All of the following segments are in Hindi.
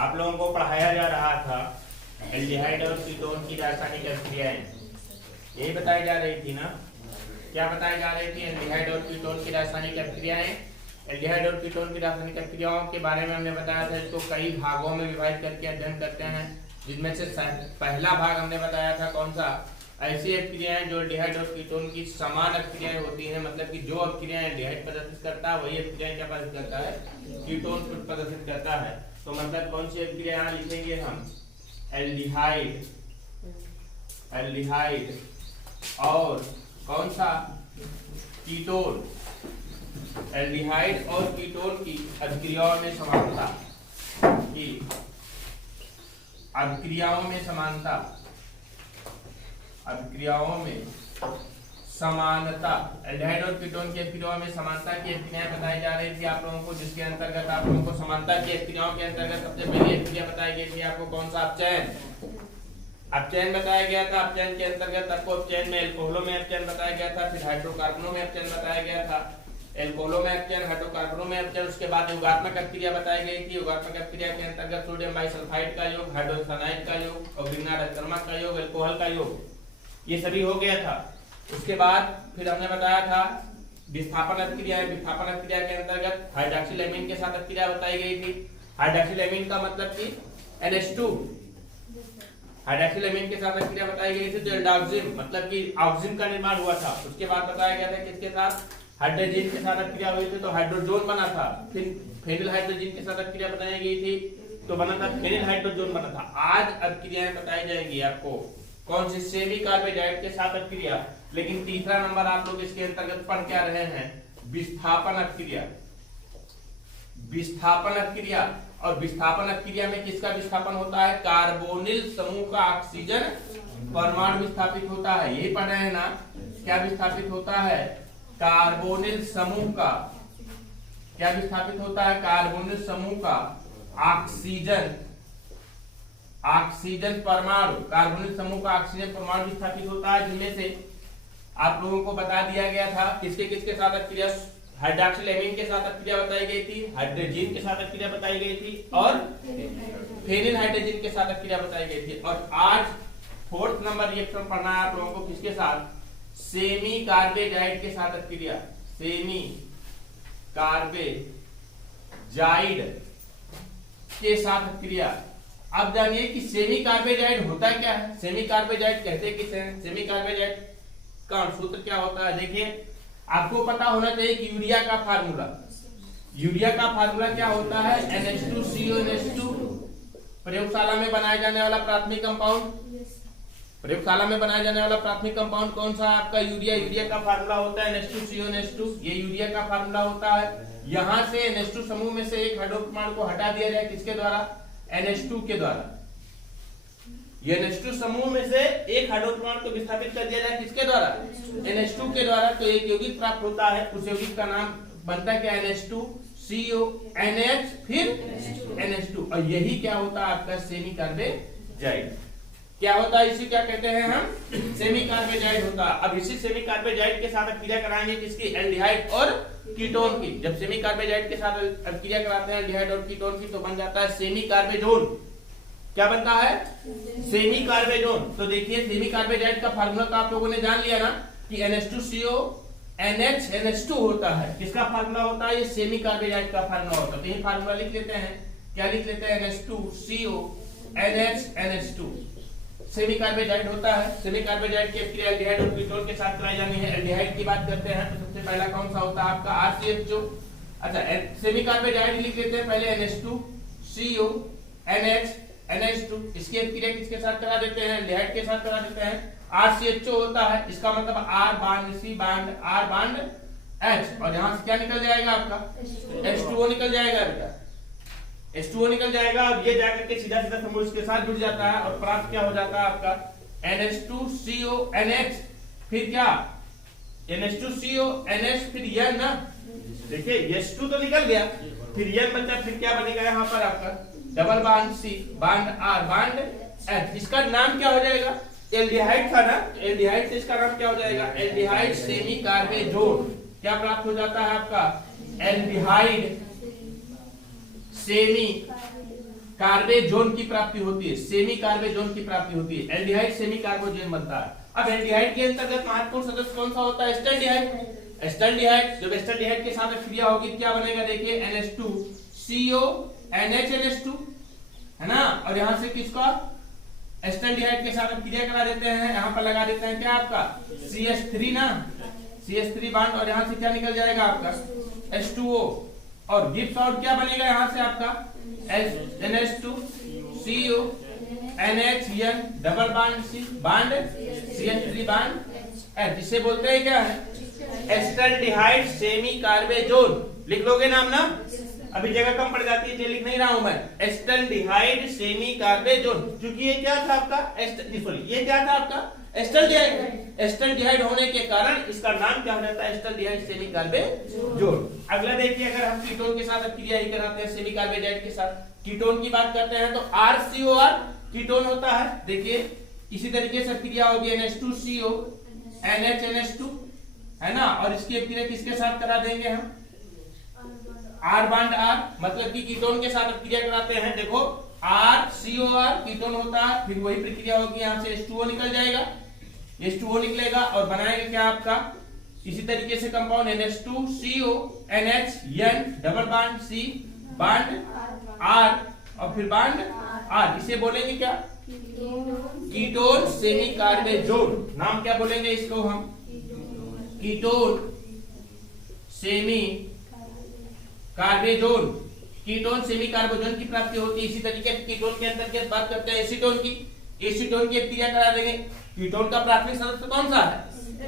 आप लोगों को पढ़ाया जा रहा था एल्डिहाइड और कीटोन की रासायनिक अभिक्रियाएं, यही बताई जा रही थी ना। क्या बताई जा रही थी? एल्डिहाइड और कीटोन की रासायनिक अभिक्रियाएं। एल्डिहाइड और कीटोन की रासायनिक अभिक्रियाओं के बारे में हमने बताया था, इसको कई भागों में विभाजित करके अध्ययन करते हैं, जिनमें से पहला भाग हमने बताया था कौन सा? ऐसी अभिक्रियाएं जो एल्डिहाइड और कीटोन की समान अभिक्रियाएं होती हैं, मतलब कि जो अभिक्रियाएं एल्डिहाइड प्रदर्शित करता है वही अभिक्रियाएं क्या प्रदर्शित करता है? कीटोन प्रदर्शित करता है। तो मतलब कौन सी अभिक्रिया यहाँ लिखेंगे हम? एल्डिहाइड, एल्डिहाइड और कौन सा? कीटोन। एल्डिहाइड और कीटोन की अभिक्रियाओं में समानता, की अभिक्रियाओं में समानता, अभिक्रियाओं में समानता। एल्डिहाइड और कीटोन की अभिक्रियाओं में समानता की अभिक्रियाएं बताई जा रही थी आप लोगों को, जिसके अंतर्गत आप लोगों को समानता की अभिक्रियाओं के अंतर्गत सबसे पहली अभिक्रिया बताई गई थी आपको कौन सा? अपचयन। अपचयन बताया गया था। अपचयन के अंतर्गत आपको अपचयन में एल्कोहलों में अपचयन बताया गया था, फिर हाइड्रोकार्बनों में अपचयन बताया गया था। एल्कोहलों में अपचयन, हाइड्रोकार्बनों में अपचयन, उसके बाद योगात्मक अभिक्रिया बताई गई थी। योगात्मक अभिक्रिया के अंतर्गत सोडियम बाइसल्फाइड का योग, हाइड्रोसाइनाइड का योग और विग्नारकर्मक का योग, अल्कोहल का योग, ये सभी हो गया था। उसके बाद फिर हमने बताया था विस्थापन अभिक्रिया। विस्थापन अभिक्रिया के अंतर्गत हाइड्रॉक्सिल एमीन के साथ अभिक्रिया बताई गई थी। हाइड्रॉक्सिल एमीन का मतलब कि NH2, हाइड्रॉक्सिल एमीन के साथ अभिक्रिया बताई गई थी। तो एल्डोक्सिम मतलब कि ऑक्सिन का निर्माण हुआ था। उसके बाद बताया गया था किसके साथ? हाइड्रोजन के साथ अभिक्रिया हुई थी तो हाइड्रोजोन बना था। फिर फेनिल हाइड्रोजन के साथ अभिक्रिया बनाई गई थी तो बना था फेनिल हाइड्रोजन बना था। आज अभिक्रियाएं बताई जाएंगी आपको कौन सी? सेमी कार्बोहाइड्रेट के साथ अभिक्रिया। लेकिन तीसरा नंबर आप लोग इसके अंतर्गत पढ़ क्या रहे हैं? विस्थापन अभिक्रिया। विस्थापन अभिक्रिया, और विस्थापन अभिक्रिया में किसका विस्थापन होता है? कार्बोनिल समूह का ऑक्सीजन परमाणु विस्थापित होता है। यही पढ़ रहे हैं ना? क्या विस्थापित होता है? कार्बोनिल समूह का क्या विस्थापित होता है? कार्बोनिल समूह का ऑक्सीजन, ऑक्सीजन परमाणु, कार्बोनिल समूह का ऑक्सीजन परमाणु विस्थापित होता है, जिनमें से आप लोगों को बता दिया गया था किसके किसके साथ अभिक्रिया? हाइड्रॉक्सिल एमीन के साथ अभिक्रिया बताई गई थी, हाइड्रोजन के साथ अभिक्रिया बताई गई थी और फेनिल हाइड्रोजन के साथ अभिक्रिया बताई गई थी। और आज फोर्थ नंबर रिएक्शन पढ़ना है आप लोगों को किसके साथ? सेमी कार्बेजाइड के साथ अभिक्रिया। सेमी कार्बेजाइड के साथ अभिक्रिया। अब जानिए कि सेमी कार्बेजाइड होता क्या है? सेमी कार्बेजाइड कहते किसे हैं? सेमी कार्बेजाइड का सूत्र क्या होता है? देखिए, आपको पता होना चाहिए कि यूरिया का फार्मूला, यूरिया का फार्मूला क्या होता है? NH2CO NH2। प्रयोगशाला में बनाया जाने वाला प्राथमिक कंपाउंड, प्रयोगशाला में बनाया जाने वाला प्राथमिक कंपाउंड कौन सा? आपका यूरिया। यूरिया का फार्मूला होता है NH2CO NH2, ये यूरिया का फार्मूला होता है। यहां से NH2 समूह में से एक हाइड्रोक्रोमाइड को हटा दिया जाए, किसके द्वारा? NH2 के द्वारा। ये NH2 समूह में से एक हाइड्रोक्रोमाइड को विस्थापित कर दिया जाए, किसके द्वारा? NH2 के द्वारा। तो एक यौगिक प्राप्त होता है, उस यौगिक का नाम बनता है क्या? NH2CO NH फिर NH2, और यही क्या होता है आपका? Semi carbazide. क्या होता है? इसी क्या कहते हैं हम? सेमी कार्बेजाइड होता है। अब इसी सेमी कार्बेजाइड के साथ अभिक्रिया कराएंगे किसकी? एल्डिहाइड और कीटोन की। जब सेमी कार्बेजाइड के साथ अभिक्रिया कराते हैं एल्डिहाइड और कीटोन की, तो बन जाता है सेमी कार्बेजोन। क्या बनता है? Semi carbazone. तो देखिए, सेमी कार्बेजाइड का फार्मूला तो आप लोगों ने जान लिया ना कि NH2CO NH NH2 होता है। किसका फार्मूला होता है? ये सेमी कार्बेजाइड का फार्मूला होता है। तो ये फार्मूला लिख लेते हैं। क्या लिख लेते हैं? NH2CO NH NH2 semi carbazide होता है। सेमी कार्बेजाइड की अभिक्रिया एल्डिहाइड और कीटोन के साथ कराई जानी है। एल्डिहाइड की बात करते हैं तो सबसे पहला कौन सा होता है आपका? RCHO। अच्छा, सेमी कार्बेजाइड लिख लेते हैं पहले NH2CO NH NH2। इसकी अभिक्रिया किसके साथ करा देते हैं? एल्डिहाइड के साथ करा देते हैं। RCHO होता है, इसका मतलब R bond C bond R bond H, और यहां से क्या निकल जाएगा आपका? H2O निकल जाएगा बेटा। H2O निकल जाएगा और ये जाकर के सीधा सीधा समूह इसके साथ जुड़ जाता है और प्राप्त क्या हो जाता है आपका? NH2CO NH फिर क्या? NH2CO NH फिर N ना। देखिए, H2 तो निकल गया, फिर N बचा, फिर क्या बनेगा यहाँ पर आपका? Double bond C bond R bond H। इसका नाम क्या हो जाएगा? एल्डिहाइड था ना, एल्डिहाइड से इसका नाम क्या हो जाएगा? Aldehyde semi carbazone. क्या प्राप्त हो जाता है आपका? एल्डिहाइड सेमी कार्बेजोन की प्राप्ति होती है, सेमी कार्बेजोन की प्राप्ति होती है। एल्डिहाइड सेमी कार्बोजोन बनता है। अब एल्डिहाइड के अंतर्गत महत्वपूर्ण सदस्य कौन सा होता है? एस्टल्डिहाइड। एस्टल्डिहाइड, जब एस्टल्डिहाइड के साथ क्रिया होगी क्या बनेगा? देखिए NH2CO NH2 है ना, और यहां से किसका एस्टल्डिहाइड के साथ क्रिया करा देते हैं, यहां पर लगा देते हैं क्या आपका CH3 ना, CH3 बॉन्ड, और यहां से क्या निकल जाएगा आपका H2O, और गिब्स आउट क्या बनेगा यहां से आपका NH2CO NHN double bond C bond CH3 bond, जिसे बोलते हैं क्या है एस्टल्डिहाइड सेमी कार्बेजोन। लिख लोगे नाम ना, अभी जगह कम पड़ जाती है इसलिए लिख नहीं रहा हूं मैं। एस्टल्डिहाइड सेमी कार्बेजोन, क्योंकि ये क्या था आपका ये क्या था आपका एस्टल्डिहाइड। एस्टल्डिहाइड होने के कारण इसका नाम क्या हो जाता है? Acetaldehyde semi carbazone. अगला देखिए, अगर हम कीटोन के साथ क्रिया ही कराते हैं सेमी कार्बेजाइड के साथ, कीटोन की बात करते हैं तो RCOR कीटोन होता है। देखिए इसी तरीके से क्रिया होगी NH2CO NH2 है ना, और इसकी क्रिया किसके साथ करा देंगे हम? R बॉन्ड R, मतलब कि कीटोन के साथ क्रिया कराते हैं। देखो RCOR कीटोन होता है, फिर वही प्रक्रिया होगी, यहां से H2O निकल जाएगा, H2O निकलेगा और बनाएगा क्या आपका इसी तरीके से compound NH2CO NHN double bond C bond R और फिर बॉन्ड R, इसे बोलेंगे क्या कीटोन सेमी कार्बेजोन। नाम क्या बोलेंगे इसको हम? Ketone semi carbazone. Ketone semi carbazone की प्राप्ति होती है। इसी तरीके से कीटोन के अंतर्गत बात करते हैं एसीटोन की। एसीटोन की क्रिया करा देंगे। कीटोन का प्राथमिक सदस्य कौन सा है?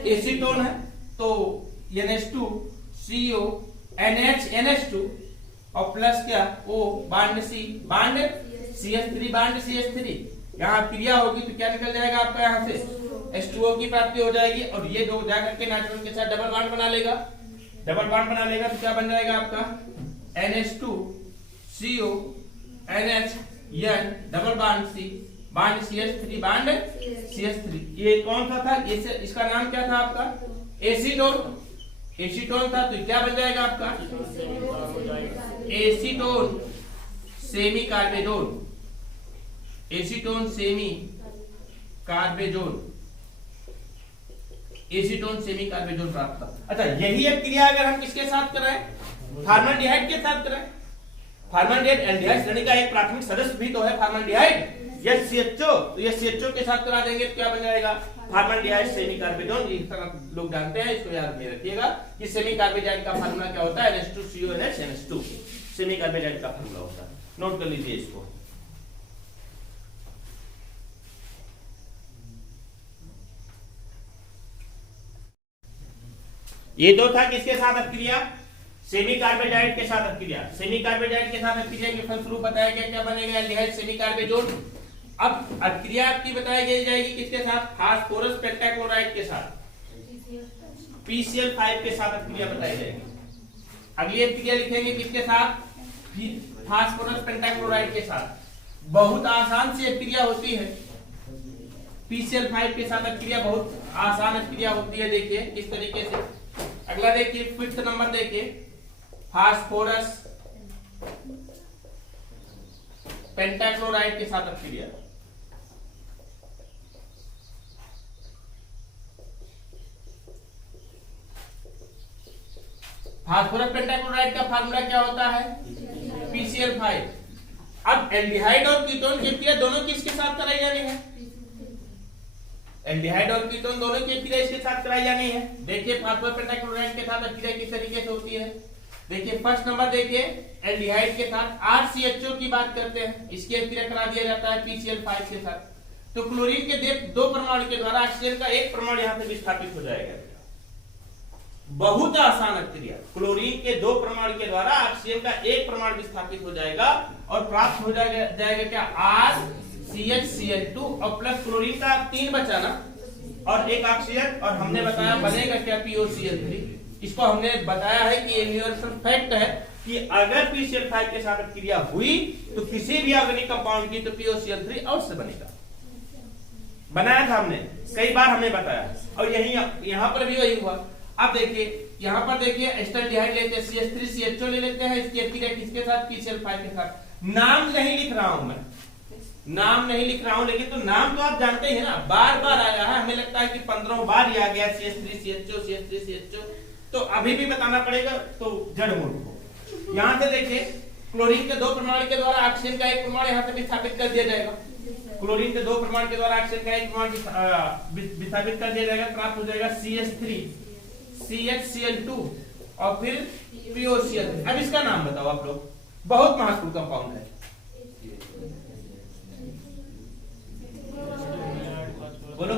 एसीटोन है, तो NH2CO NH2 और प्लस क्या O bond C bond CH3 bond CH3, यहाँ क्रिया होगी तो क्या निकल जाएगा आपका यहाँ से H2O की प्राप्ति हो जाएगी, और ये दो जाकर के नाइट्रोजन के साथ डबल बॉन्ड बना लेगा। डबल बॉन्ड बना लेगा तो क्या बन जाएगा आपका NH2CO NHN double bond C bond CH3 bond CH3। ये कौन सा था? इसका नाम क्या था आपका? एसीटोन। एसीटोन था, तो क्या बन जाएगा आपका acetone semi carbazone. Acetone semi carbazone, acetone semi carbazone प्राप्त। अच्छा, यही एक क्रिया अगर हम किसके साथ कराएं? फॉर्मल्डिहाइड के साथ कराएं। फॉर्मल्डिहाइड एल्डिहाइड श्रेणी का एक प्राथमिक सदस्य भी तो है फॉर्मल्डिहाइड, ये CHO, तो ये CHO के साथ करा देंगे तो क्या बन जाएगा फॉर्मल्डिहाइड सेमी कार्बेजोन। इस तरह लोग जानते हैं, इसको याद नहीं रखिएगा कि सेमी कार्बेजाइड का फार्मूला क्या होता है? NH2CO NH2 सेमी कार्बेजाइड का फार्मूला होता है, नोट कर लीजिए इसको। ये दो था किसके साथ अभिक्रिया? सेमी कार्बेजाइड के साथ अभिक्रिया। सेमी कार्बेजाइड के साथ अभिक्रिया के फलस्वरूप बताया गया क्या बनेगा? Aldehyde semi carbazone. अब अभिक्रिया आपकी बताई जाएगी किसके साथ? फास्फोरस पेंटाक्लोराइड के साथ, PCl5 के साथ अभिक्रिया बताई जाएगी। अगली अभिक्रिया लिखेंगे किसके साथ? फास्फोरस पेंटाक्लोराइड के साथ। बहुत आसान सी अभिक्रिया होती है, PCl5 के साथ अभिक्रिया बहुत आसान अभिक्रिया होती है। देखिए इस तरीके से। अगला देखिए 5th नंबर देखिए, फास्फोरस पेंटाक्लोराइड के साथ अभिक्रिया। फास्फोरस पेंटाक्लोराइड का फार्मूला क्या होता है? PCl5। अब एल्डिहाइड और कीटोन की अभिक्रिया दोनों किसके साथ कराई जानी है? एल्डिहाइड और कीटोन दोनों की अभिक्रिया इसके साथ कराई जानी है। देखिए फास्फोरस पेंटाक्लोराइड के साथ अभिक्रिया किस तरीके से होती है। देखिए फर्स्ट नंबर देखिए, एल्डिहाइड के साथ RCHO की बात करते हैं, इसकी अभिक्रिया करा दिया जाता है PCl5 के साथ। तो क्लोरीन के दो परमाणु के द्वारा ऑक्सीजन का एक परमाणु यहाँ पे विस्थापित हो जाएगा। बहुत आसान अभिक्रिया, क्लोरीन के दो परमाणु के द्वारा ऑक्सीजन का एक परमाणु विस्थापित हो जाएगा और प्राप्त हो जाएगा क्या? RCHCl2 और प्लस क्लोरीन का 3 बचा ना, और एक ऑक्सीजन, और हमने बताया बनेगा क्या? POCl3। इसको हमने बताया है कि यूनिवर्सल फैक्ट है कि अगर PCl5 के साथ क्रिया हुई तो किसी भी ऑर्गेनिक कंपाउंड की तो POCl3 अवश्य बनेगा। बनाया था हमने, कई बार हमने बताया, और यहाँ पर भी वही हुआ। अब देखिए यहाँ पर देखिए एस्टल्डिहाइड लेते हैं, CH3CHO ले लेते हैं, इसकी अभिक्रिया किसके साथ? PCl5 के साथ। नाम नहीं लिख रहा हूं मैं, नाम नहीं लिख रहा हूं, लेकिन तो नाम तो आप जानते ही हैं ना, बार बार आया है, हमें लगता है कि 15 बार ही आ गया CH3 CHO CH3 CHO, तो अभी भी बताना पड़ेगा, तो जड़ मूल को यहां से देखिए क्लोरीन के 2 परमाणु के द्वारा ऑक्सीजन का 1 परमाणु यहां से विस्थापित कर दिया जाएगा, क्लोरीन के 2 परमाणु के द्वारा ऑक्सीजन का 1 परमाणु विस्थापित कर दिया जाएगा, प्राप्त हो जाएगा CH3 CHCl2 और फिर POCl3। अब इसका नाम बताओ आप लोग, बहुत महत्वपूर्ण कंपाउंड है, बोलो।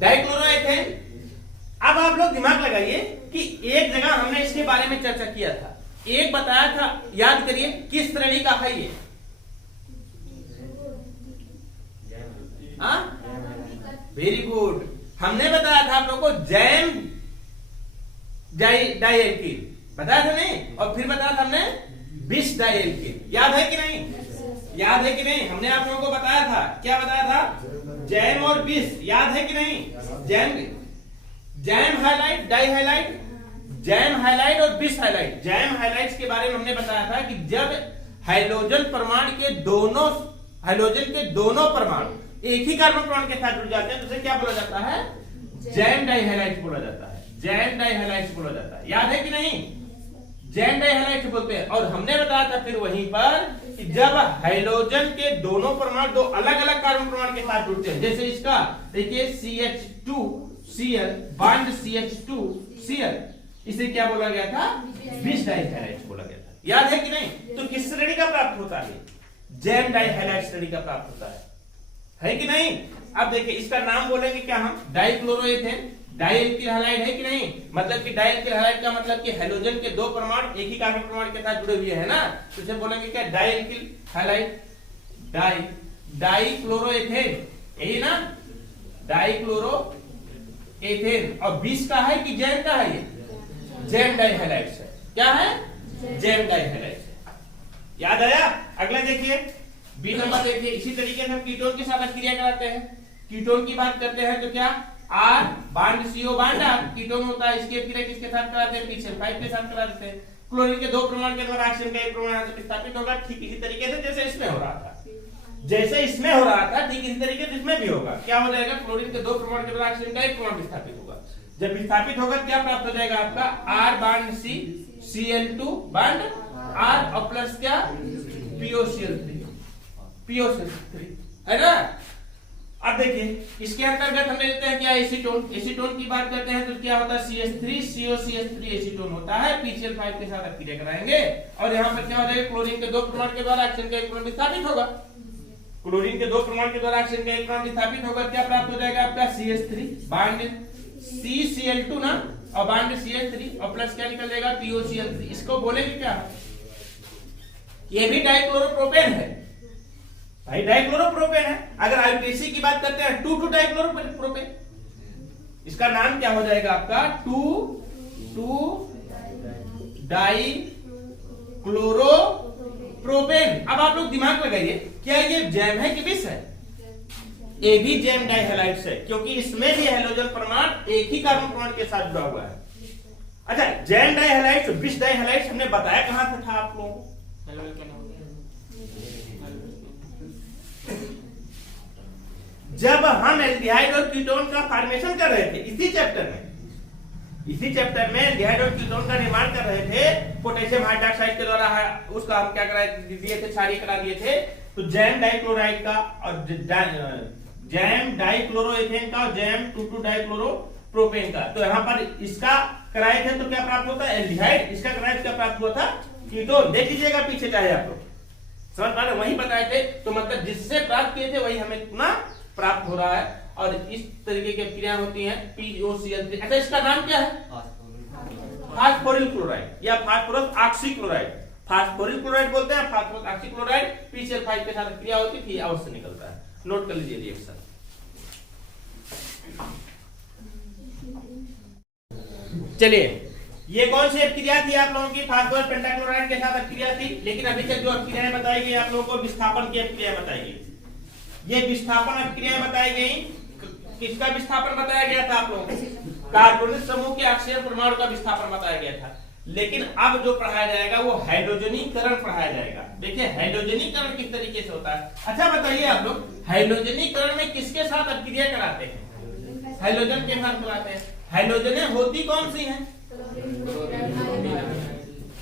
डाइक्लोरोएथेन। अब आप लोग दिमाग लगाइए कि एक जगह हमने इसके बारे में चर्चा किया था, एक बताया था, याद करिए किस श्रेणी का है ये, वेरी गुड। हमने बताया था आप लोगों को जैम डाइएल्किल बताया था नहीं, और फिर बताया था हमने बिस डाइएल्किल, याद है कि नहीं, याद है कि नहीं, हमने आप लोगों को बताया था, क्या बताया था, जैम और बिस, याद है कि नहीं, जैम हाइलाइट, डाई हाइलाइट, जैम हाइलाइट और बिस हाइलाइट। जैम हाइलाइट्स के बारे में हमने बताया था कि जब हाइड्रोजन परमाणु के दोनों, हाइड्रोजन के दोनों परमाणु एक ही कार्बन परमाणु के साथ जुड़ जाते हैं तो उसे क्या बोला जाता है, जैम डाई हाइलाइट बोला जाता है, जैम डाई हाइलाइट बोला जाता है, याद है कि नहीं, जैम डाई हाइलाइट बोलते हैं। और हमने बताया था फिर वहीं पर कि जब हाइड्रोजन के दोनों परमाणु दो अलग अलग कार्बन परमाणु के साथ जुड़ते हैं, जैसे इसका देखिए CH2Cl बॉन्ड CH2Cl, इसे क्या बोला गया था, बिस डाई हाइलाइट बोला गया था, याद है कि नहीं। तो किस श्रेणी का प्राप्त होता है, जैम डाई हाइलाइट श्रेणी का प्राप्त होता है कि नहीं। अब देखिए इसका नाम बोलेंगे क्या हम, डाइक्लोरोएथेन, डाइएल्किल हाइलाइड है कि नहीं, मतलब कि डाइएल्किल हाइलाइड का मतलब कि हाइड्रोजन के 2 परमाणु एक ही कार्बन परमाणु के साथ जुड़े हुए हैं ना, तो इसे बोलेंगे क्या, डाइएल्किल हाइलाइड, डाइक्लोरोएथेन, यही ना, डाइक्लोरोएथेन। और बिस का है कि जैम का है, ये जैम डाई हाइलाइट है, क्या है, जैम डाई हाइलाइट है, याद आया। अगला देखिए बी नंबर देखिए, इसी तरीके से हम कीटोन के साथ क्रिया कराते हैं। कीटोन की बात करते हैं तो क्या, R bond CO bond R ketone होता है, इसकी क्रिया किसके साथ कराते हैं, PCl5 के साथ कराते हैं। क्लोरीन के 2 परमाणु के द्वारा ऑक्सीजन का 1 परमाणु यहां से विस्थापित होगा, ठीक इसी तरीके से जैसे इसमें हो रहा था, जैसे इसमें हो रहा था ठीक इसी तरीके से इसमें भी होगा। क्या हो जाएगा, क्लोरीन के 2 परमाणु के द्वारा ऑक्सीजन का 1 परमाणु विस्थापित होगा, जब विस्थापित होगा क्या प्राप्त हो जाएगा आपका, R bond C Cl2 bond R और प्लस क्या, POCl3 है ना। अब देखिए इसके अंतर्गत हम लेते हैं क्या, एसीटोन। एसीटोन की बात करते हैं तो क्या होता है, CH3COCH3 एसीटोन होता है, PCl5 के साथ क्रिया कराएंगे और यहाँ पर क्या हो जाएगा, क्लोरीन के 2 परमाणु के द्वारा ऑक्सीजन का 1 परमाणु विस्थापित होगा, क्लोरीन के 2 परमाणु के द्वारा ऑक्सीजन का 1 परमाणु विस्थापित होगा, क्या प्राप्त हो जाएगा आपका, CH3 बॉन्ड CCl2 ना, और बॉन्ड CH3 और प्लस क्या निकल जाएगा, POCl3। इसको बोलेंगे क्या, ये भी डाइक्लोरोप्रोपेन है भाई, डाइक्लोरोप्रोपेन है। अगर IUPAC की बात करते हैं 2,2 डाइक्लोरोप्रोपेन, इसका नाम क्या हो जाएगा आपका, 2,2 डाइक्लोरोप्रोपेन। अब आप लोग दिमाग लगाइए, क्या ये जैम है कि बिस है, ये भी जैम डाइहाइलाइट्स है, क्योंकि इसमें भी हाइड्रोजन परमाणु एक ही कार्बन परमाणु के साथ जुड़ा हुआ है। अच्छा, जैम डाइहाइलाइट्स और बिस डाइहाइलाइट्स हमने बताया कहां से था आप लोगों को, जब हम एल्डिहाइड और कीटोन का फॉर्मेशन कर रहे थे, इसी चैप्टर में एल्डिहाइड और कीटोन का निर्माण कर रहे थे पोटेशियम हाइड्रोक्साइड के द्वारा, उसका हम क्या करा दिए थे, क्षारीय करा दिए थे। तो जैम डाइक्लोराइड का और जैम डाइक्लोरोएथेन का और जैम 2,2 डाइक्लोरोप्रोपेन का, तो यहाँ पर इसका कराए थे तो क्या प्राप्त होता है, एल्डिहाइड, इसका कराए क्या प्राप्त हुआ था, कीटोन। देख लीजिएगा पीछे चाहे आप लोग, समझ पा रहे, वही बताए थे, तो मतलब जिससे प्राप्त किए थे वही हमें पुनः प्राप्त हो रहा है, और इस तरीके की क्रिया होती है POCl3। अच्छा, इसका नाम क्या है, फास्फोरिल क्लोराइड या फास्फोरस ऑक्सीक्लोराइड, फास्फोरिल क्लोराइड बोलते हैं, फास्फोरस ऑक्सीक्लोराइड PCl5 के साथ क्रिया होती थी, अवश्य निकलता है, नोट कर लीजिए रिएक्शन। चलिए, ये कौन सी क्रिया थी आप लोगों की, फास्फोरस पेंटाक्लोराइड के साथ क्रिया थी, लेकिन अभी तक जो क्रियाएं बताई गई आप लोगों को विस्थापन की क्रिया बताई गई, ये विस्थापन क्रियाएं बताई गई, किसका विस्थापन बताया गया था आप लोगों को, कार्बोनिल समूह के ऑक्सीजन परमाणु का विस्थापन बताया गया था। लेकिन अब जो पढ़ाया जाएगा वो हाइड्रोजनीकरण पढ़ाया जाएगा। देखिए हाइड्रोजनीकरण किस तरीके से होता है। अच्छा बताइए आप लोग, हाइड्रोजनीकरण में किसके साथ अभिक्रिया कराते हैं? हाइड्रोजन के साथ कराते हैं। हाइड्रोजन होती कौन सी है?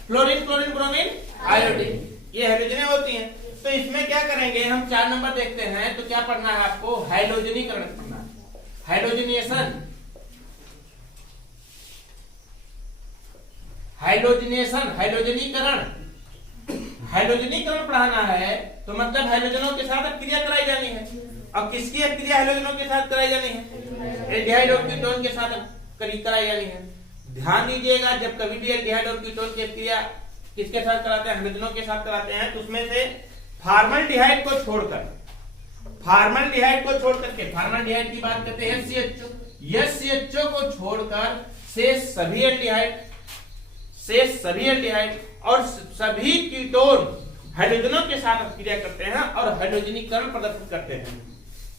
फ्लोरीन, क्लोरीन, ब्रोमीन, आयोडीन, ये हाइड्रोजन होती हैं। तो इसमें क्या करेंगे हम, 4 नंबर देखते हैं। तो क्या पढ़ना है आपको? हाइड्रोजनीकरण पढ़ना है। हाइड्रोजनेशन, हाइड्रोजनेशन, हाइड्रोजनीकरण, हाइड्रोजनीकरण पढ़ाना है। तो मतलब हाइड्रोजनों के साथ अभिक्रिया कराई जानी है। अब किसकी अभिक्रिया हाइड्रोजनों के साथ कराई जानी है? एल्डिहाइड और कीटोन के साथ कराई जानी है। ध्यान दीजिएगा, जब कभी भी एल्डिहाइड और कीटोन की अभिक्रिया किसके साथ कराते हैं? हाइड्रोजनों के साथ कराते हैं। तो उसमें से फॉर्मल्डिहाइड को छोड़कर, फॉर्मल्डिहाइड को छोड़ करके, फॉर्मल्डिहाइड की बात करते हैं CHO, SCHO को छोड़कर शेष सभी एल्डिहाइड, शेष सभी एल्डिहाइड और सभी कीटोन हाइड्रोजनों के साथ अभिक्रिया करते हैं और हाइड्रोजनीकरण प्रदर्शित करते हैं।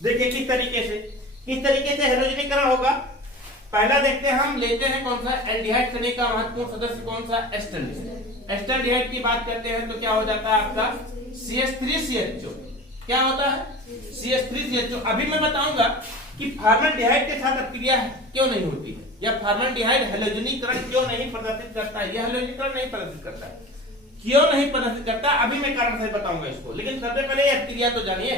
देखिए किस तरीके से हाइड्रोजनीकरण होगा। पहला देखते हैं, हम लेते हैं कौन सा? एल्डिहाइड श्रेणी का महत्वपूर्ण सदस्य कौन सा? एस्टल्डिहाइड। एस्टल्डिहाइड की बात करते हैं तो क्या हो जाता है आपका? CH3CHO। क्या होता है? CH3CHO। अभी मैं बताऊंगा कि फॉर्मल्डिहाइड के साथ अभिक्रिया क्यों नहीं होती है, या फॉर्मल्डिहाइड हाइड्रोजनीकरण क्यों नहीं प्रदर्शित करता है, यह हाइड्रोजनीकरण नहीं प्रदर्शित करता है, क्यों नहीं प्रदर्शित करता, अभी मैं कारण से बताऊंगा इसको। लेकिन सबसे पहले अभिक्रिया तो जानिए।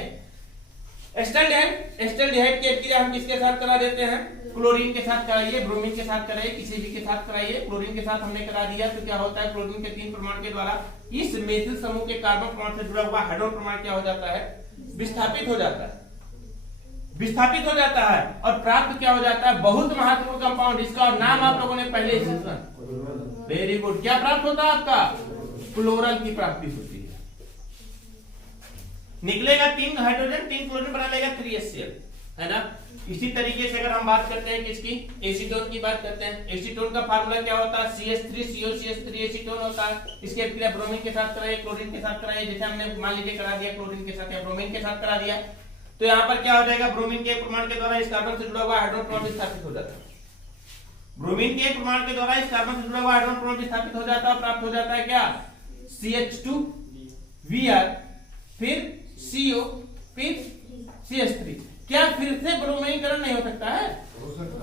एस्टल्डिहाइड की अभिक्रिया हम किसके साथ करा देते हैं? क्लोरीन के साथ कराइए, ब्रोमीन के साथ कराइए, किसी भी के साथ कराइए। क्लोरीन के साथ हमने करा दिया तो क्या होता है? क्लोरीन के 3 परमाणु के द्वारा इस मेथिल समूह के कार्बन परमाणु से जुड़ा हुआ हाइड्रोजन परमाणु क्या हो जाता है? विस्थापित हो जाता है, विस्थापित हो जाता है और प्राप्त क्या हो जाता है? बहुत महत्वपूर्ण कंपाउंड, इसका नाम आप लोगों ने पहले ही सुना। Very good. क्या प्राप्त होता है आपका? क्लोरल की प्राप्ति होती है। निकलेगा 3 हाइड्रोजन, 3 क्लोरीन बना लेगा 3HCl, है ना। इसी तरीके से अगर हम बात करते हैं किसकी? एसीटोन की बात करते हैं। एसीटोन का फार्मूला क्या होता है? CH3COCH3 एसीटोन होता है। इसकी अभिक्रिया ब्रोमीन के साथ कराइए, क्लोरीन के साथ कराइए। जैसे हमने मान लीजिए करा दिया क्लोरीन के साथ या ब्रोमीन के साथ करा दिया, तो यहाँ पर क्या हो जाएगा? ब्रोमीन के परमाणु के द्वारा इस कार्बन से जुड़ा हुआ हाइड्रोजन परमाणु विस्थापित हो जाता है। ब्रोमीन के परमाणु के द्वारा इस कार्बन से जुड़ा हुआ हाइड्रोजन परमाणु विस्थापित हो जाता है। प्राप्त हो जाता है क्या? CH2Br, फिर CO, फिर CH3। क्या फिर से ब्रोमीनीकरण नहीं हो सकता है?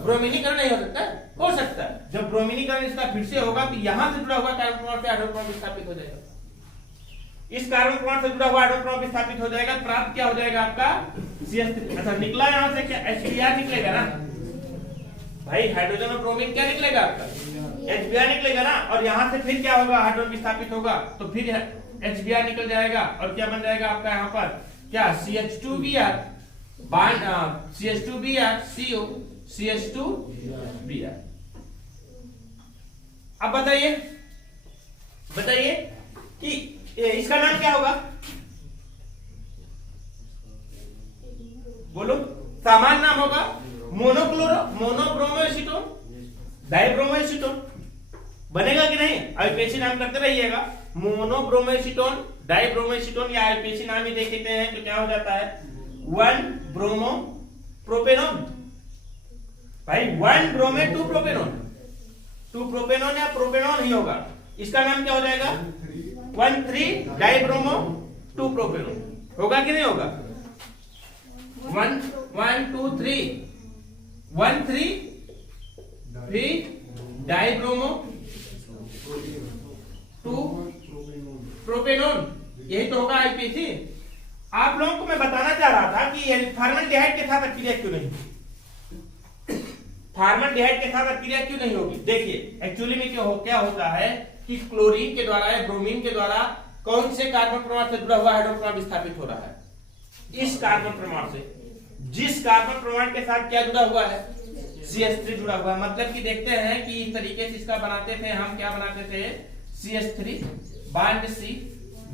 ब्रोमीनीकरण नहीं हो सकता है? हो सकता है। जब ब्रोमीनीकरण इसका फिर से होगा तो यहां से जुड़ा हुआ कार्बन परमाणु से हाइड्रोजन परमाणु विस्थापित हो जाएगा। इस कार्बन परमाणु से जुड़ा हुआ हाइड्रोजन परमाणु विस्थापित हो जाएगा। प्राप्त क्या हो जाएगा आपका? CH3। अच्छा निकला यहां से क्या? HBr निकलेगा ना भाई। हाइड्रोजन और ब्रोमीन क्या निकलेगा आपका? HBr निकलेगा ना। और यहां से फिर क्या होगा? हाइड्रोजन विस्थापित होगा तो फिर HBr निकल जाएगा और क्या बन जाएगा आपका यहाँ पर? क्या? CH2Br bond, CH2Br CO, CH2Br। अब बताइए कि इसका नाम क्या होगा? बोलो। सामान्य नाम होगा मोनोब्रोमोएसीटोन, डाइब्रोमोएसीटोन। बनेगा कि नहीं? आईपीएसी नाम करते रहिएगा। मोनोब्रोमोएसीटोन, डाइब्रोमोएसीटोन या आईपीएसी नाम ही देख लेते हैं तो क्या हो जाता है? 1 ब्रोमो प्रोपेनोन। भाई 1 ब्रोमे 2 प्रोपेनोन, 2 प्रोपेनोन या प्रोपेनोन ही होगा। इसका नाम क्या हो जाएगा? 1,3 डाइब्रोमो 2 प्रोपेनोन। होगा कि नहीं होगा? 1 2 3 1 3 फिर डाइब्रोमो 2 प्रोपेनोन, यही तो होगा आईपीसी। आप लोगों को मैं बताना चाह रहा था कि फॉर्मल्डिहाइड के साथ अभिक्रिया क्यों नहीं, फॉर्मल्डिहाइड के साथ अभिक्रिया क्यों नहीं होगी? देखिए एक्चुअली में क्या होता है कि क्लोरीन के द्वारा या ब्रोमीन के द्वारा कौन से कार्बन परमाणु से जुड़ा हुआ हाइड्रोजन परमाणु विस्थापित हो रहा है? इस कार्बन परमाणु से। जिस कार्बन परमाणु के साथ क्या जुड़ा हुआ है? CH3 जुड़ा हुआ है। मतलब कि देखते हैं कि इस तरीके से इसका बनाते थे हम, क्या बनाते थे? CH3 bond C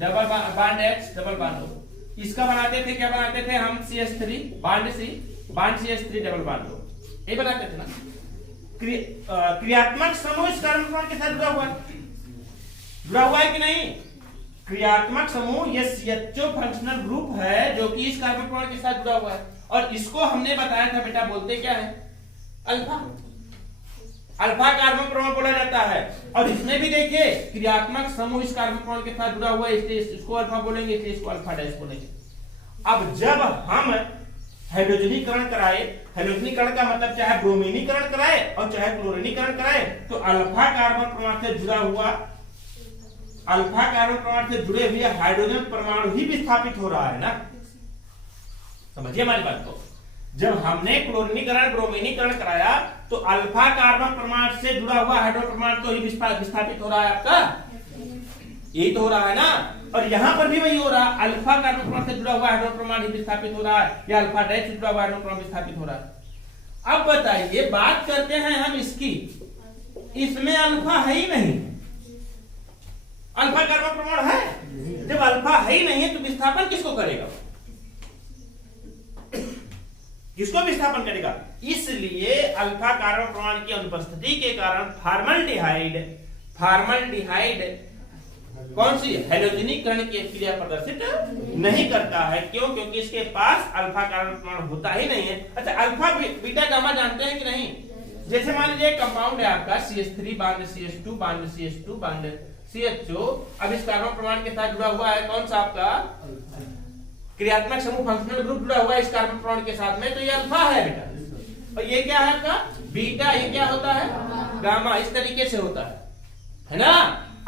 double bond H double bond O। इसका बनाते थे, क्या बनाते थे हम? CH3 bond C bond CH3 double bond O, ये बनाते थे ना। क्रियात्मक समूह इस कार्बन परमाणु के साथ जुड़ा हुआ है कि नहीं? क्रियात्मक समूह ये CHO फंक्शनल ग्रुप है जो कि इस कार्बन परमाणु के साथ जुड़ा हुआ है। और इसको हमने बताया था बेटा, बोलते क्या है? अल्फा। अल्फा कार्बन परमाणु बोला जाता है। और इसमें भी देखिए क्रियात्मक समूह इस कार्बन परमाणु के साथ जुड़ा हुआ है, इसलिए इसको अल्फा बोलेंगे, इसलिए इसको अल्फा डैश बोलेंगे। अब जब हम हाइड्रोजनीकरण कराए, हाइड्रोजनीकरण का मतलब चाहे ब्रोमीनीकरण कराए और चाहे क्लोरीनीकरण कराए, तो अल्फा कार्बन परमाणु से जुड़ा हुआ, अल्फा कार्बन परमाणु से जुड़े हुए हाइड्रोजन परमाणु ही विस्थापित हो रहा है ना, समझिए हमारी बात को। जब हमने क्लोरीनीकरण ब्रोमीनीकरण कराया तो अल्फा कार्बन परमाणु से जुड़ा हुआ हाइड्रोजन परमाणु तो ही विस्थापित हो रहा है आपका, यही तो हो रहा है ना। और यहां पर भी वही हो रहा है, अल्फा कार्बन परमाणु से जुड़ा हुआ हाइड्रोजन परमाणु ही विस्थापित हो रहा है, या अल्फा डैश से जुड़ा हुआ हाइड्रोजन परमाणु विस्थापित हो रहा है। अब बताइए, बात करते हैं हम इसकी, इसमें अल्फा है ही नहीं, अल्फा कार्बन परमाणु है, जब अल्फा है ही नहीं है तो विस्थापन किसको करेगा, किसको विस्थापन करेगा। इसलिए अल्फा कार्बन परमाणु की अनुपस्थिति के कारण फार्मल्डिहाइड कौन सी हैलोजनीकरण की क्रिया प्रदर्शित नहीं करता है। क्यों? क्योंकि इसके पास अल्फा कार्बन परमाणु होता ही नहीं है। अच्छा, अल्फा बीटा गामा जानते हैं कि नहीं? जैसे मान लीजिए कंपाउंड है आपका CH3 bond CH2 bond CH2 bond CHO, अब इस कार्बन परमाणु के साथ जुड़ा हुआ है कौन सा आपका क्रियात्मक समूह, फंक्शनल ग्रुप जुड़ा हुआ है इस कार्बन परमाणु के साथ में, तो ये अल्फा है बेटा, और ये क्या है आपका बीटा, ये क्या होता है गामा, इस तरीके से होता है ना।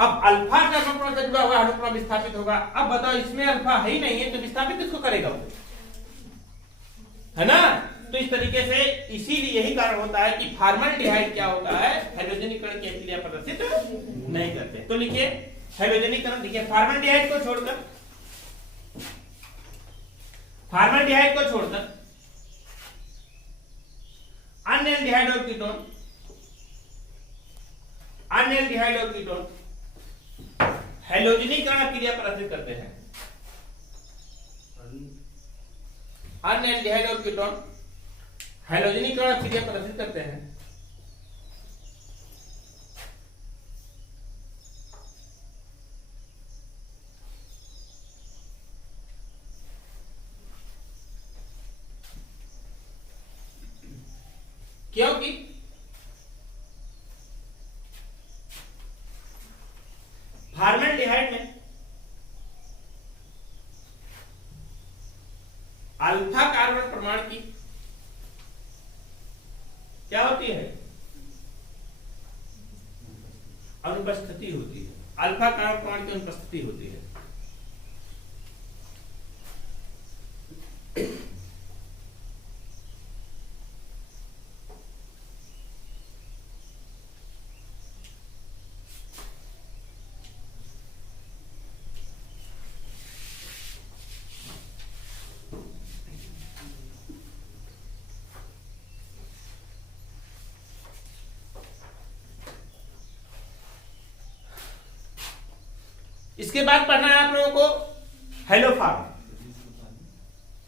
अब अल्फा कार्बन परमाणु से जुड़ा हुआ हाइड्रोजन परमाणु विस्थापित होगा। अब बताओ, इसमें अल्फा है ही नहीं है तो विस्थापित किसको करेगा वो, है ना। तो इस तरीके से इसीलिए यही कारण होता है कि फार्मल्डिहाइड क्या होता है, हाइड्रोजनीकरण की क्रिया प्रदर्शित नहीं करते। तो लिखिए हाइड्रोजनीकरण, देखिए फार्मल्डिहाइड को छोड़कर, फार्मल्डिहाइड को छोड़कर अन्य एल्डिहाइड और कीटोन, अन्य एल्डिहाइड और कीटोन हैलोजनीकरण क्रिया प्रदर्शित करते हैं। अन्य एल्डिहाइड और कीटोन हैलोजनीकरण क्रिया प्रदर्शित करते हैं। क्योंकि फार्मल्डिहाइड में अल्फा कार्बन परमाणु की क्या होती है, अनुपस्थिति होती है, अल्फा कार्बन परमाणु की अनुपस्थिति होती है। इसके बाद पढ़ना है आप लोगों को हेलोफार्म।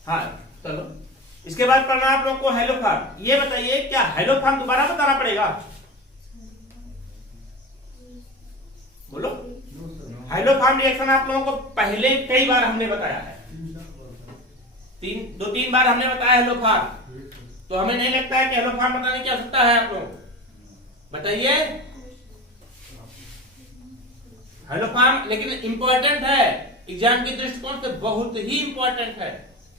हाँ चलो, इसके बाद पढ़ना है आप लोगों को हेलोफार्म। ये बताइए क्या हेलोफार्म दोबारा बताना पड़ेगा, बोलो। हेलोफार्म रिएक्शन आप लोगों को पहले कई बार हमने बताया है, 2-3 बार हमने बताया हेलोफार्म, तो हमें नहीं लगता है कि हेलोफार्म बताने की आवश्यकता है आप लोगों को, बताइए। हेलोफार्म लेकिन इंपॉर्टेंट है, एग्जाम के दृष्टिकोण से बहुत ही इंपॉर्टेंट है,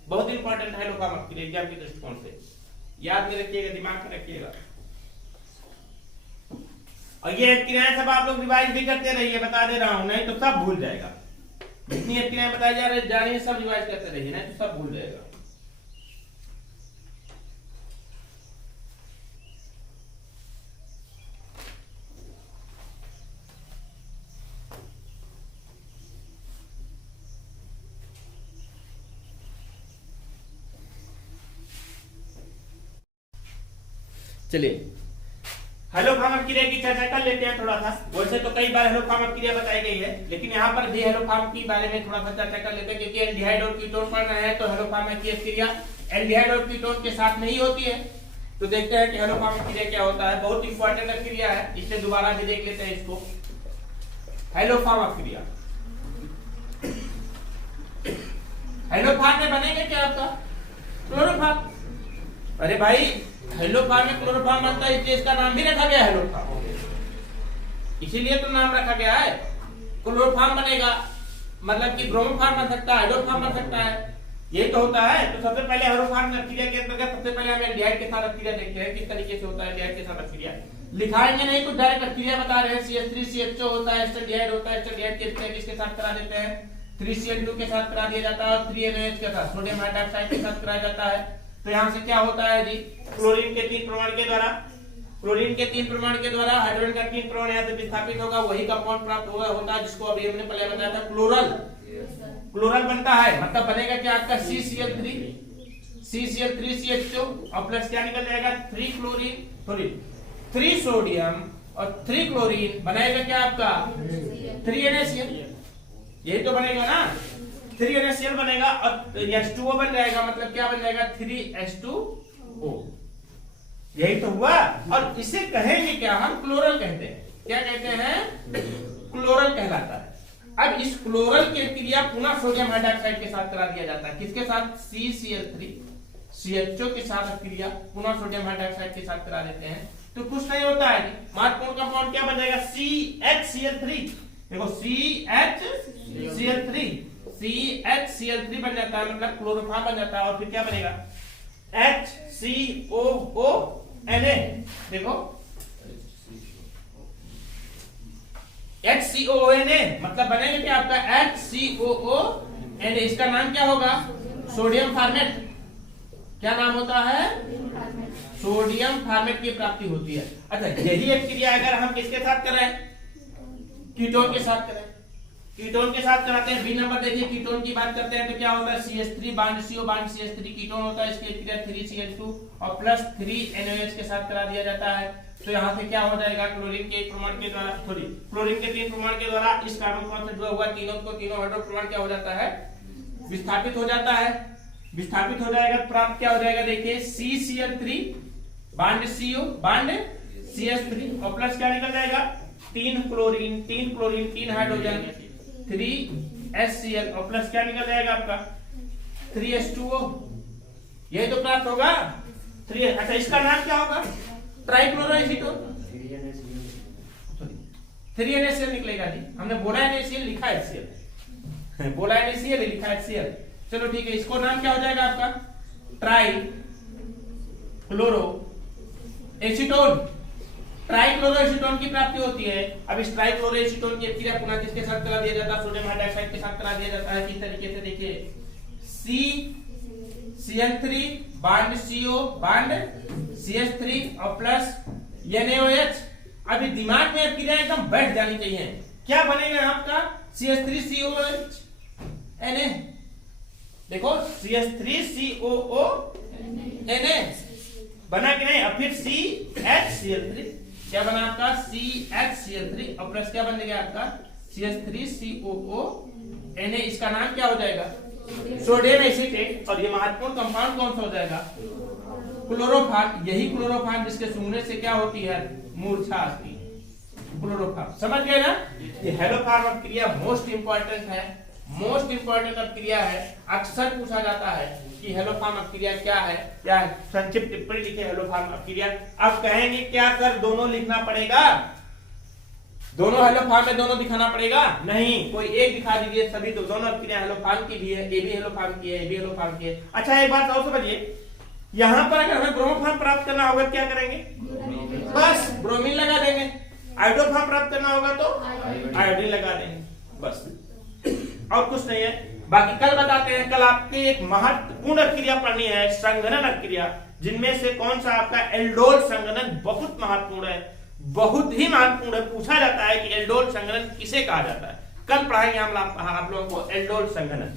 बहुत इंपॉर्टेंट है हेलोफार्म आपके लिए एग्जाम के दृष्टिकोण से, याद में रखिएगा, दिमाग में रखिएगा। और ये क्रियाएं सब आप लोग रिवाइज भी करते रहिए, बता दे रहा हूं, नहीं तो सब भूल जाएगा। जितनी क्रियाएं बताई जा रही है सब रिवाइज करते रहिए, नहीं तो सब भूल जाएगा। चलिए हेलोफार्म क्रिया की चर्चा कर लेते हैं थोड़ा सा। वैसे तो कई बार हेलोफार्म क्रिया बताई गई है, लेकिन यहाँ पर भी हेलोफार्म के बारे में थोड़ा सा चर्चा कर लेते हैं, क्योंकि एल्डिहाइड और कीटोन पढ़ रहे हैं तो हेलोफार्म की क्रिया एल्डिहाइड और कीटोन के साथ नहीं होती है। तो देखते हैं कि हेलोफार्म क्रिया क्या होता है, बहुत इंपॉर्टेंट क्रिया है, इससे दोबारा भी देख लेते हैं इसको। हेलोफार्म क्रिया, हेलोफार्म में बनेगा क्या आपका क्लोरोफार्म। अरे भाई हेलोफार्म में क्लोरोफार्म बनता है, इसलिए इसका नाम भी रखा गया हेलोफार्म, इसीलिए तो नाम रखा गया है। क्लोरोफार्म बनेगा मतलब कि ब्रोमोफार्म बन सकता है, हाइड्रोफार्म बन सकता है, यही तो होता है। तो सबसे पहले हेलोफार्म बैक्टीरिया के अंतर्गत सबसे पहले हम एल्डिहाइड के साथ बैक्टीरिया देखते हैं किस तरीके से होता है एल्डिहाइड के साथ बैक्टीरिया। लिखाएंगे नहीं, कुछ डायरेक्ट बैक्टीरिया बता रहे हैं। CH3 CHO होता है, एस्टल्डिहाइड होता है, एस्टल्डिहाइड के किसके साथ करा देते हैं, 3CL2 के साथ करा दिया जाता है और 3NaOH के साथ सोडियम हाइड्रोक्साइड के साथ कराया जाता है। तो यहाँ से क्या होता है जी, क्लोरीन के 3 प्रमाण के द्वारा, क्लोरीन के 3 प्रमाण के द्वारा हाइड्रोजन का 3 प्रमाण यहाँ से विस्थापित होगा, वही कंपाउंड प्राप्त होगा होता है जिसको अभी हमने पहले बताया था क्लोरल। क्लोरल बनता है मतलब बनेगा क्या आपका CCl3 CCl3CH2 और प्लस क्या निकल जाएगा 3 क्लोरीन, सॉरी 3 सोडियम और 3 क्लोरीन बनाएगा क्या आपका 3NaCl, यही तो बनेगा ना 3NaCl बनेगा और H2O बन जाएगा, मतलब क्या बन जाएगा 3H2O, यही तो हुआ। और इसे कहेंगे क्या, हम क्लोरल कहते हैं, क्या कहते हैं, क्लोरल कहलाता है। अब इस क्लोरल की क्रिया पुनः सोडियम हाइड्रोक्साइड के साथ करा दिया जाता है, किसके साथ CCl3 CHO के साथ क्रिया पुनः सोडियम हाइड्रोक्साइड के साथ करा देते हैं, तो कुछ नहीं होता है। महत्वपूर्ण कंपाउंड क्या बन जाएगा CHCl3, देखो CHCl3 बन जाता है, मतलब क्लोरोफार्म बन जाता है और फिर क्या बनेगा HCOONA, देखो HCOONA मतलब बनेगा क्या आपका HCOONA, इसका नाम क्या होगा सोडियम फार्मेट, क्या नाम होता है सोडियम फार्मेट की प्राप्ति होती है। अच्छा यही एक क्रिया अगर हम किसके साथ करें, कीटोन के साथ करें, कीटोन के साथ कराते हैं। बी नंबर देखिए, कीटोन की बात करते हैं तो क्या होता है CH3 bond CO bond CH3 ketone होता है, इसकी क्रिया 3CH2 और प्लस 3NaOH के साथ करा दिया जाता है। तो यहाँ से क्या हो जाएगा, क्लोरीन के 1 प्रमाण के द्वारा, सॉरी क्लोरीन के 3 प्रमाण के द्वारा इस कार्बन कौन से जुड़ा हुआ तीनों हाइड्रो प्रमाण क्या हो जाता है, विस्थापित हो जाता है, विस्थापित हो जाएगा, प्राप्त क्या हो जाएगा देखिए CCl3 bond CO bond CH3 और प्लस क्या निकल जाएगा 3 क्लोरीन 3 हाइड्रोजन 3HCl और प्लस क्या निकल जाएगा आपका 3H2O, यही तो प्राप्त होगा 3। अच्छा इसका नाम क्या होगा, ट्राइक्लोरोएसीटोन, 3NaCl निकलेगा जी, हमने बोला NaCl लिखा HCl, बोला NaCl लिखा HCl, चलो ठीक है, इसको नाम क्या हो जाएगा आपका ट्राई क्लोरो एसीटोन, ट्राइक्लोरोएसीटोन की प्राप्ति होती है। अब इस ट्राइक्लोरोएसीटोन की क्रिया पुनः किसके साथ करा दिया जाता है, सोडियम हाइड्रोक्साइड के साथ करा दिया जाता है, किस तरीके से देखिए CCl3 bond CO bond CH3 और प्लस NaOH। अभी दिमाग में क्रिया एकदम बैठ जानी चाहिए, क्या बनेगा आपका CH3COOH Na, देखो CH3COONA बना कि नहीं, और फिर CHCl3 क्या बना आपका CHCl3 और प्लस क्या बन जाएगा आपका CH3COONA, इसका नाम क्या हो जाएगा सोडियम एसीटेट। और ये महत्वपूर्ण कंपाउंड कौन सा हो जाएगा क्लोरोफार्म, यही क्लोरोफार्म जिसके सूंघने से क्या होती है मूर्छा आती है, क्लोरोफार्म, समझ गए ना। ये हेलोफार्म क्रिया मोस्ट इंपॉर्टेंट है, मोस्ट इंपॉर्टेंट क्रिया है, अक्सर पूछा जाता है कि हेलोफार्म क्रिया क्या है, या संक्षिप्त टिप्पणी लिखे हेलोफार्म क्रिया। अब कहेंगे क्या सर दोनों लिखना पड़ेगा, दोनों हेलोफार्म में दोनों दिखाना पड़ेगा, नहीं कोई एक दिखा दीजिए, सभी तो दोनों क्रिया हेलोफार्म की भी है, ए भी हेलोफार्म की है, ए भी हेलोफार्म की है। अच्छा एक बात और समझिए, यहाँ पर अगर हमें ब्रोमोफार्म प्राप्त करना होगा क्या करेंगे, बस ब्रोमीन लगा देंगे, आयोडोफार्म प्राप्त करना होगा तो आयोडीन लगा देंगे, बस और कुछ नहीं है। बाकी कल बताते हैं, कल आपकी एक महत्वपूर्ण क्रिया पढ़नी है संघनन क्रिया, जिनमें से कौन सा आपका एल्डोल संघनन बहुत महत्वपूर्ण है, बहुत ही महत्वपूर्ण है, पूछा जाता है कि एल्डोल संघनन किसे कहा जाता है। कल पढ़ाएंगे हम आप लोगों को एल्डोल संघनन।